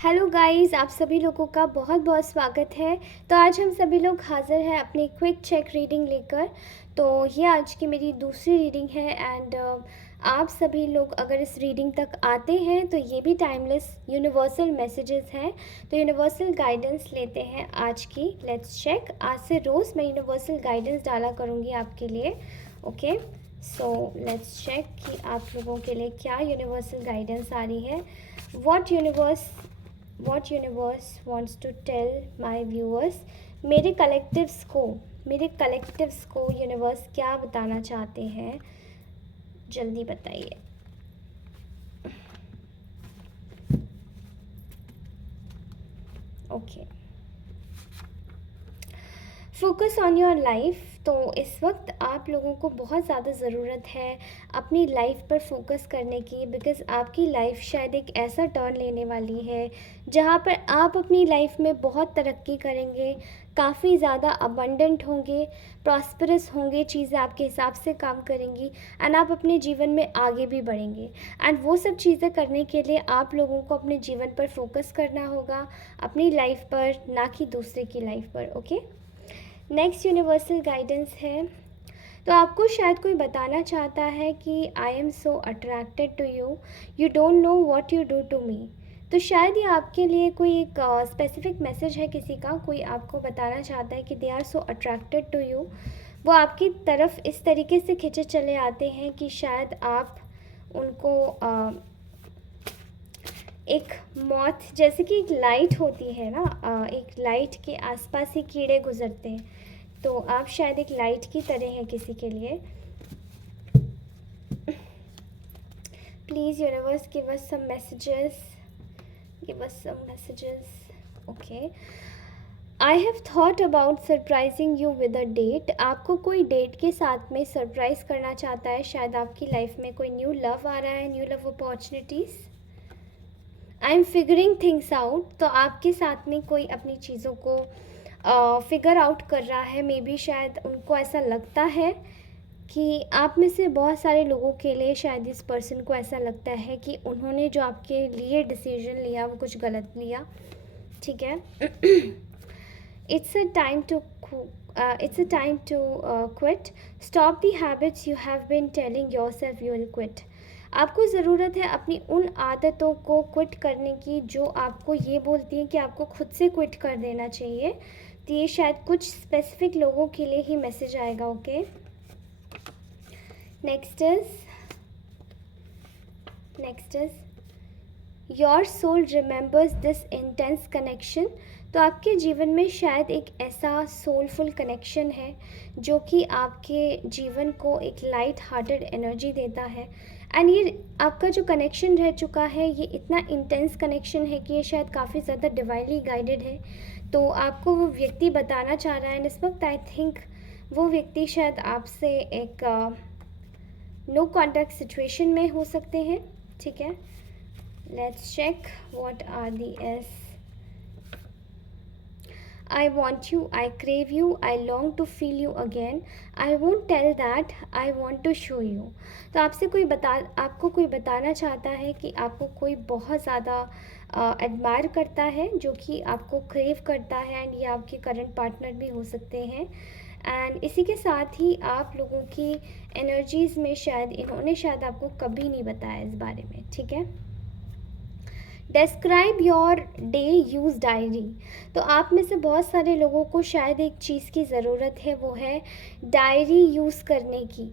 Hello guys, आप सभी लोगों का बहुत बहुत स्वागत है। तो आज हम सभी लोग हाज़िर हैं अपनी क्विक चेक रीडिंग लेकर। तो ये आज की मेरी दूसरी रीडिंग है एंड आप सभी लोग अगर इस रीडिंग तक आते हैं तो ये भी टाइमलेस यूनिवर्सल मैसेजेस हैं। तो यूनिवर्सल गाइडेंस लेते हैं आज की। Let's check. आज से रोज़ मैं यूनिवर्सल गाइडेंस डाला करूँगी आपके लिए। ओके, सो लेट्स चेक कि आप लोगों के लिए क्या यूनिवर्सल गाइडेंस आ रही है। What universe wants to tell my viewers. मेरे कलेक्टिव्स को यूनिवर्स क्या बताना चाहते हैं, जल्दी बताइए। Okay, focus on your life. तो इस वक्त आप लोगों को बहुत ज़्यादा ज़रूरत है अपनी लाइफ पर फोकस करने की, बिकॉज़ आपकी लाइफ शायद एक ऐसा टर्न लेने वाली है जहाँ पर आप अपनी लाइफ में बहुत तरक्की करेंगे, काफ़ी ज़्यादा अबंडेंट होंगे, प्रॉस्परस होंगे, चीज़ें आपके हिसाब से काम करेंगी एंड आप अपने जीवन में आगे भी बढ़ेंगे। एंड वो सब चीज़ें करने के लिए आप लोगों को अपने जीवन पर फोकस करना होगा, अपनी लाइफ पर, ना कि दूसरे की लाइफ पर। ओके, नेक्स्ट यूनिवर्सल गाइडेंस है। तो आपको शायद कोई बताना चाहता है कि I am so attracted to you, you don't know what you do to me. तो शायद ये आपके लिए कोई एक स्पेसिफिक मैसेज है किसी का। कोई आपको बताना चाहता है कि they are so attracted to you. वो आपकी तरफ इस तरीके से खिंचे चले आते हैं कि शायद आप उनको एक मौत, जैसे कि एक लाइट होती है ना, एक लाइट के आसपास ही कीड़े गुजरते हैं, तो आप शायद एक लाइट की तरह हैं किसी के लिए। Please universe give us some messages, give us some messages. Okay, I have thought about surprising you with a date. आपको कोई डेट के साथ में सरप्राइज़ करना चाहता है। शायद आपकी लाइफ में कोई न्यू लव आ रहा है, new love opportunities. I am figuring things out. तो आपके साथ में कोई अपनी चीज़ों को फिगर आउट कर रहा है। मे बी शायद उनको ऐसा लगता है कि आप में से बहुत सारे लोगों के लिए शायद इस पर्सन को ऐसा लगता है कि उन्होंने जो आपके लिए डिसीजन लिया वो कुछ गलत लिया। ठीक है। It's a time to quit. Stop the habits you have been telling yourself you will quit. आपको ज़रूरत है अपनी उन आदतों को क्विट करने की जो आपको ये बोलती हैं कि आपको खुद से क्विट कर देना चाहिए। तो ये शायद कुछ स्पेसिफिक लोगों के लिए ही मैसेज आएगा। Okay, next is your soul remembers this intense connection. तो आपके जीवन में शायद एक ऐसा सोलफुल कनेक्शन है जो कि आपके जीवन को एक लाइट हार्टेड एनर्जी देता है। एंड ये आपका जो कनेक्शन रह चुका है, ये इतना इंटेंस कनेक्शन है कि ये शायद काफ़ी ज़्यादा डिवाइनली गाइडेड है। तो आपको वो व्यक्ति बताना चाह रहा है, इस वक्त आई थिंक वो व्यक्ति शायद आपसे एक नो कॉन्टैक्ट सिचुएशन में हो सकते हैं। ठीक है, let's check what are these. I want you, I crave you, I long to feel you again. I won't tell that, I want to show you. तो आपको कोई बताना चाहता है कि आपको कोई बहुत ज़्यादा एडमायर करता है, जो कि आपको क्रेव करता है, एंड ये आपके करंट पार्टनर भी हो सकते हैं। एंड इसी के साथ ही आप लोगों की एनर्जीज़ में शायद इन्होंने शायद आपको कभी नहीं बताया इस बारे में। ठीक है, describe your day use diary. तो आप में से बहुत सारे लोगों को शायद एक चीज़ की ज़रूरत है, वो है डायरी यूज़ करने की।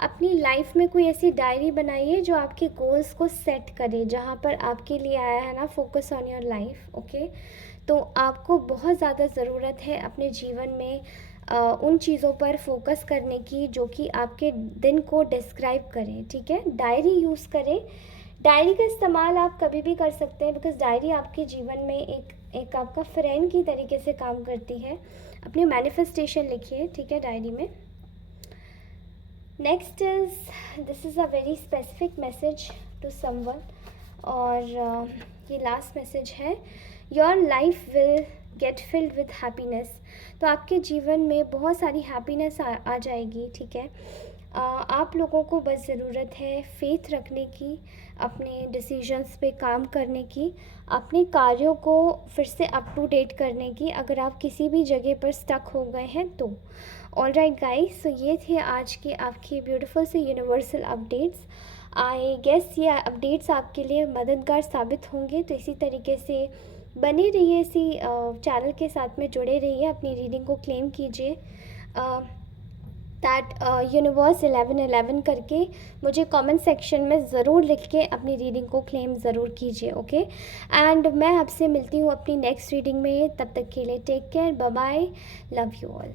अपनी लाइफ में कोई ऐसी डायरी बनाइए जो आपके गोल्स को सेट करे, जहाँ पर आपके लिए आया है ना focus on your life. Okay, तो आपको बहुत ज़्यादा ज़रूरत है अपने जीवन में उन चीज़ों पर फोकस करने की जो कि आपके दिन को डिस्क्राइब करें। ठीक है, डायरी यूज़ करें। डायरी का इस्तेमाल आप कभी भी कर सकते हैं, बिकॉज डायरी आपके जीवन में एक आपका फ्रेंड की तरीके से काम करती है। अपनी मैनिफेस्टेशन लिखिए। ठीक है, डायरी में। Next this is a very specific message to someone, और ये लास्ट मैसेज है, your life will get filled with happiness. तो आपके जीवन में बहुत सारी हैप्पीनेस आ जाएगी। ठीक है, आप लोगों को बस ज़रूरत है फेथ रखने की, अपने डिसीजंस पे काम करने की, अपने कार्यों को फिर से अप टू डेट करने की, अगर आप किसी भी जगह पर स्टक हो गए हैं तो। ऑलराइट गाइस, सो ये थे आज के आपके ब्यूटीफुल से यूनिवर्सल अपडेट्स। आई गेस ये अपडेट्स आपके लिए मददगार साबित होंगे, तो इसी तरीके से बने रहिए, इसी चैनल के साथ में जुड़े रहिए, अपनी रीडिंग को क्लेम कीजिए। दैट यूनिवर्स 1111 करके मुझे कमेंट सेक्शन में ज़रूर लिख के अपनी रीडिंग को क्लेम ज़रूर कीजिए, ओके। एंड मैं आपसे मिलती हूँ अपनी नेक्स्ट रीडिंग में, तब तक के लिए take care, bye bye, love you all.